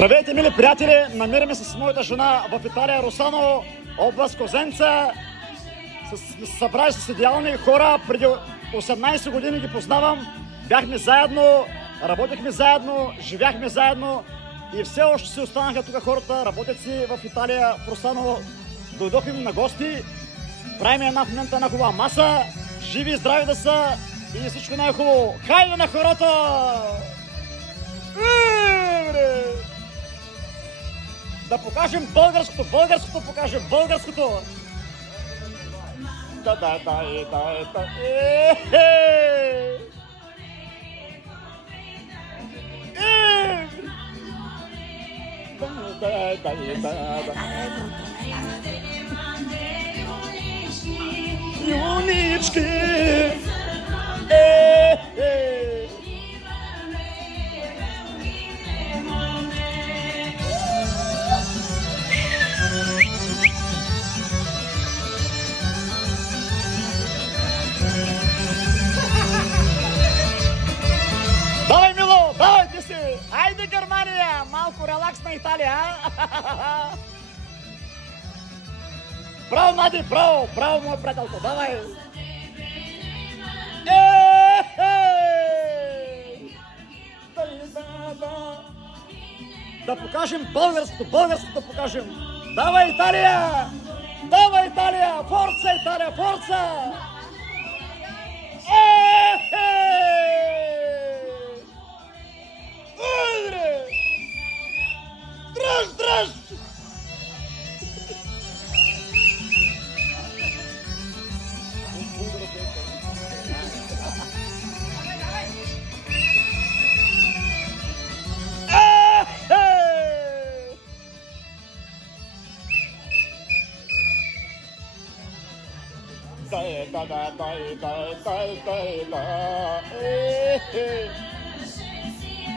Здравейте, мили приятели! Намираме се с моята жена в Италия, Росано, област Козенца. Събрали с идеални хора. Преди 18 години ги познавам. Бяхме заедно, работехме заедно, живяхме заедно и все още си останаха тук хората, работят си в Италия, в Росано. Дойдохме на гости, правим в момента една хубава маса, живи и здрави да са и всичко най-хубаво. Хайде на хората! Да покажем българското покажем българското. Да. Юнички. Давай, Мило, давай ти си! Айде, Германия! Малко релакс на Италия, а? Браво, Нади, браво! Браво, мой приятелко, давай! Да покажем българското покажем! Давай, Италия! Давай, Италия! Форца, Италия, форца! Дръж!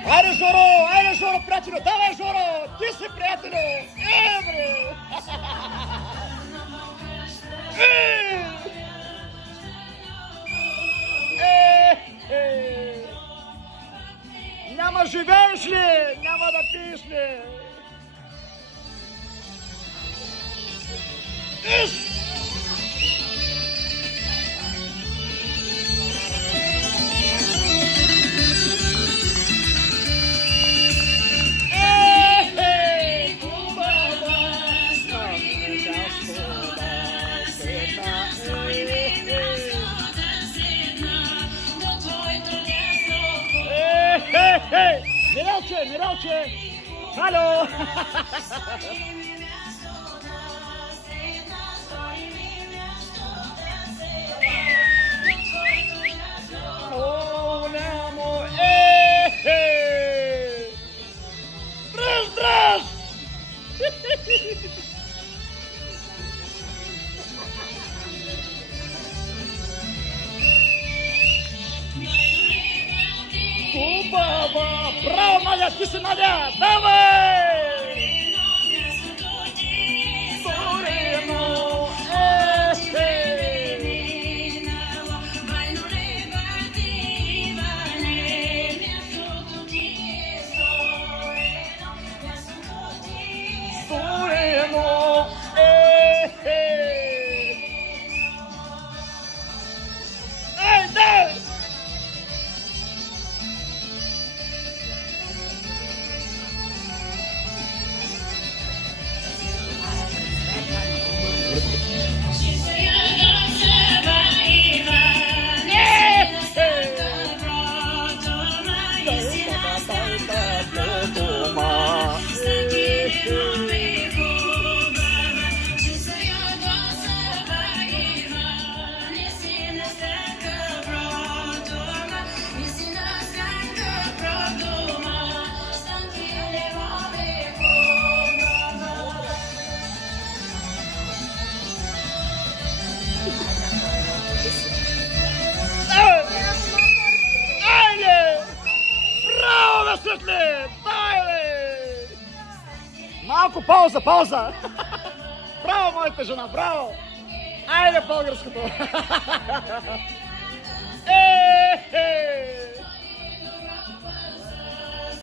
Айде, Жоро, приятелю! Давай, Жоро! Ти си, приятелю! Бре! Няма живееш ли? Няма да пиеш ли? Miralče! Halo! O, nemo! Drž! Баба! Браво, Надя! Ти си, Надя! Давай! Малко пауза! Браво, моята жена, браво! Айде българското!